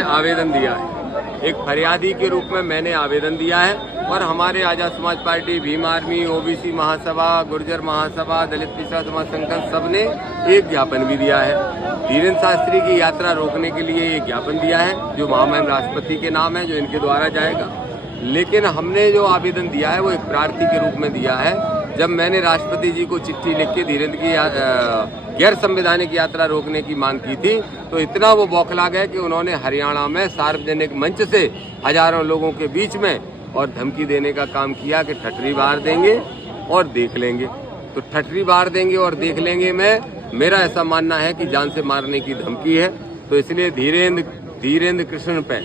मैंने आवेदन दिया है, एक फरियादी के रूप में मैंने आवेदन दिया है और हमारे Azad Samaj party, Bhim army, OBC महासभा, गुर्जर महासभा, दलित पिछड़ा समाज संगठन सबने एक ज्ञापन भी दिया है। धीरेन्द्र शास्त्री की यात्रा रोकने के लिए एक ज्ञापन दिया है जो महामहिम राष्ट्रपति के नाम है, जो इनके द्वारा जाएगा। लेकिन हमने जो आवेदन दिया है वो एक प्रार्थी के रूप में दिया है। जब मैंने राष्ट्रपति जी को चिट्ठी लिख के धीरेन्द्र की गैर संवैधानिक यात्रा रोकने की मांग की थी तो इतना वो बौखला गए कि उन्होंने हरियाणा में सार्वजनिक मंच से हजारों लोगों के बीच में और धमकी देने का काम किया कि ठठरी बाहर देंगे और देख लेंगे। तो ठठरी बाहर देंगे और देख लेंगे में मेरा ऐसा मानना है कि जान से मारने की धमकी है। तो इसलिए धीरेन्द्र कृष्ण पे,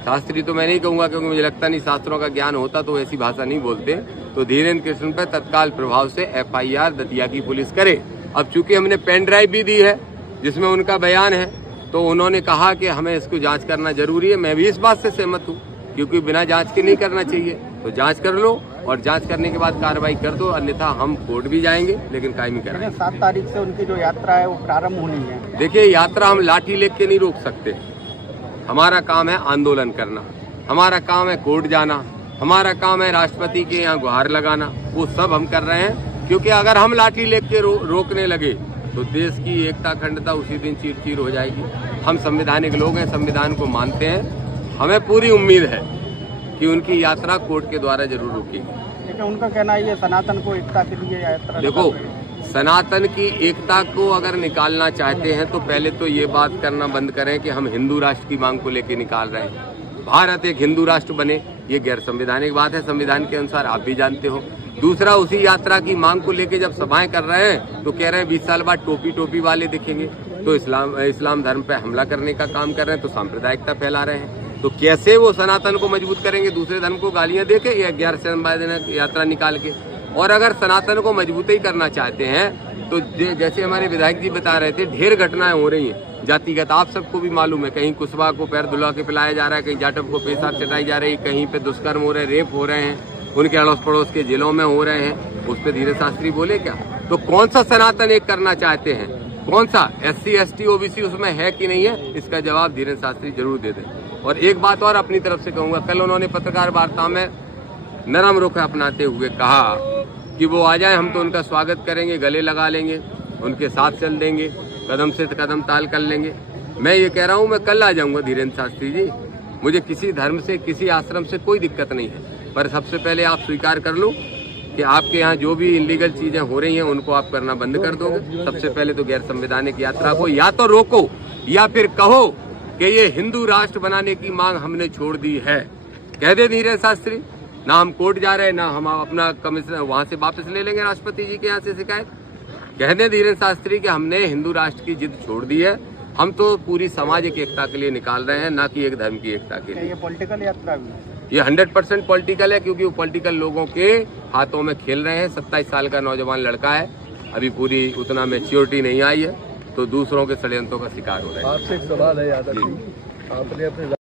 शास्त्री तो मैं नहीं कहूंगा क्योंकि मुझे लगता नहीं शास्त्रों का ज्ञान होता तो ऐसी भाषा नहीं बोलते। तो धीरेन्द्र कृष्ण पे तत्काल प्रभाव से FIR दतिया की पुलिस करे। अब चूंकि हमने पेन ड्राइव भी दी है जिसमें उनका बयान है तो उन्होंने कहा कि हमें इसको जांच करना जरूरी है। मैं भी इस बात से सहमत हूँ क्योंकि बिना जांच के नहीं करना चाहिए। तो जांच कर लो और जांच करने के बाद कार्रवाई कर दो, अन्यथा हम कोर्ट भी जाएंगे लेकिन कायमी कराएंगे। 7 तारीख से उनकी जो यात्रा है वो प्रारंभ होनी है। देखिए, यात्रा हम लाठी लेके नहीं रोक सकते। हमारा काम है आंदोलन करना, हमारा काम है कोर्ट जाना, हमारा काम है राष्ट्रपति के यहाँ गुहार लगाना। वो सब हम कर रहे हैं क्योंकि अगर हम लाठी लेके रोकने लगे तो देश की एकता अखंडता उसी दिन चीर हो जाएगी। हम संवैधानिक लोग हैं, संविधान को मानते हैं। हमें पूरी उम्मीद है कि उनकी यात्रा कोर्ट के द्वारा जरूर रुकेगी। लेकिन उनका कहना है ये सनातन को एकता के लिए यात्रा। देखो, सनातन की एकता को अगर निकालना चाहते हैं तो पहले तो ये बात करना बंद करें कि हम हिंदू राष्ट्र की मांग को लेकर निकाल रहे हैं। भारत एक हिंदू राष्ट्र बने, ये गैर संवैधानिक बात है, संविधान के अनुसार आप भी जानते हो। दूसरा, उसी यात्रा की मांग को लेकर जब सभाएं कर रहे हैं तो कह रहे हैं 20 साल बाद टोपी वाले दिखेंगे, तो इस्लाम धर्म पे हमला करने का काम कर रहे हैं, तो सांप्रदायिकता फैला रहे हैं। तो कैसे वो सनातन को मजबूत करेंगे दूसरे धर्म को गालियां देके या गैर संवैधानिक यात्रा निकाल के? और अगर सनातन को मजबूती करना चाहते हैं तो जैसे हमारे विधायक जी बता रहे थे, ढेर घटनाएं हो रही हैं जातिगत, आप सबको भी मालूम है। कहीं कुशवाहा को पैर धुला के पिलाया जा रहा है, कहीं जाटव को पेशाब चटाई जा रही है, कहीं पे दुष्कर्म हो रहे, रेप हो रहे हैं, उनके अड़ोस पड़ोस के जिलों में हो रहे हैं। उस पर धीरेन्द्र शास्त्री बोले क्या? तो कौन सा सनातन एक करना चाहते हैं? कौन सा SC ST OBC उसमें है कि नहीं है? इसका जवाब धीरेन्द्र शास्त्री जरूर दे दें। और एक बात और अपनी तरफ से कहूंगा, कल उन्होंने पत्रकार वार्ता में नरम रुख अपनाते हुए कहा कि वो आ जाए, हम तो उनका स्वागत करेंगे, गले लगा लेंगे, उनके साथ चल देंगे, कदम से कदम ताल कर लेंगे। मैं ये कह रहा हूँ, मैं कल आ जाऊंगा धीरेन्द्र शास्त्री जी, मुझे किसी धर्म से, किसी आश्रम से कोई दिक्कत नहीं है। पर सबसे पहले आप स्वीकार कर लो कि आपके यहाँ जो भी इलीगल चीजें हो रही हैं उनको आप करना बंद कर दोगे। सबसे पहले तो गैर संवैधानिक यात्रा को या तो रोको या फिर कहो कि ये हिंदू राष्ट्र बनाने की मांग हमने छोड़ दी है। कह दे धीरेन्द्र शास्त्री, ना हम कोर्ट जा रहे हैं, ना हम अपना कमिश्नर वहां से वापस ले लेंगे राष्ट्रपति जी के यहाँ से शिकायत। कह दे धीरेन्द्र शास्त्री कि हमने हिंदू राष्ट्र की जिद छोड़ दी है, हम तो पूरी सामाजिक एकता के लिए निकाल रहे हैं, ना कि एक धर्म की एकता के लिए। ये पॉलिटिकल यात्रा भी है? ये 100% पॉलिटिकल है क्योंकि वो पॉलिटिकल लोगों के हाथों में खेल रहे हैं। 27 साल का नौजवान लड़का है, अभी पूरी उतना मैच्योरिटी नहीं आई है, तो दूसरों के षड्यंत्रों का शिकार हो रहे हैं। आपसे एक सवाल है यादव जी, आपने अपने